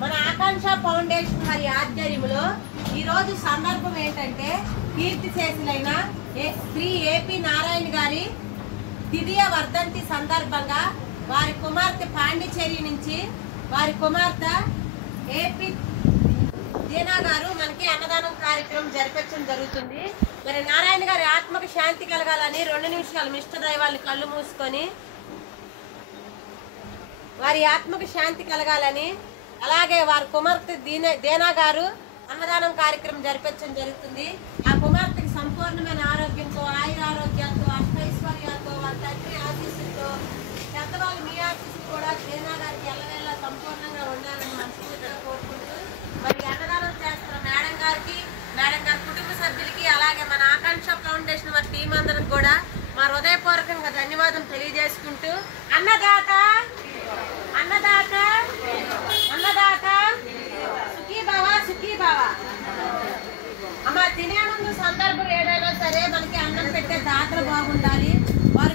మన ఆకాంక్ష ఫౌండేషన్ వారి ఆధ్వర్యంలో ఈరోజు సందర్భం ఏంటంటే కీర్తి శేషులైన శ్రీ ఏపీ నారాయణ గారి ద్వితీయ వర్ధంతి సందర్భంగా వారి కుమార్తె పాండిచేరి నుంచి వారి కుమార్తె ఏపీ దీనా గారు మనకి అన్నదానం కార్యక్రమం జరిపించడం జరుగుతుంది. మరి నారాయణ గారి ఆత్మకు శాంతి కలగాలని 2 నిమిషాలు మిష్ట దైవాన్ని కళ్ళు మూసుకొని వారి ఆత్మకు శాంతి కలగాలని, అలాగే వారి కుమార్తె దీనా గారు అన్నదానం కార్యక్రమం జరిపించడం జరుగుతుంది. ఆ కుమార్తెకి సంపూర్ణమైన ఆరోగ్యంతో, ఆయురారోగ్యాలతో, అష్టైశ్వర్యాలతో, వారి తండ్రి ఆశీస్సులతో, పెద్దవాళ్ళు మీ ఆశీస్సులు కూడా దీనా గారికి ఎల్లవేళ సంపూర్ణంగా ఉండాలని మనస్ఫూర్తిగా కోరుకుంటూ, మరి అన్నదానం చేస్తున్న మేడం గారికి, మేడం గారి కుటుంబ సభ్యులకి, అలాగే మన ఆకాంక్ష ఫౌండేషన్ వారి టీం అందరం కూడా మా హృదయపూర్వకంగా ధన్యవాదం తెలియజేసుకుంటూ, అన్నదాత అన్నదాత అన్నదాత సుఖీ భవ సుఖీ భవ. అమ్మ తినే ముందు సందర్భం ఏదైనా సరే మనకి అన్నం పెట్టే దాతలు బాగుండాలి. వారు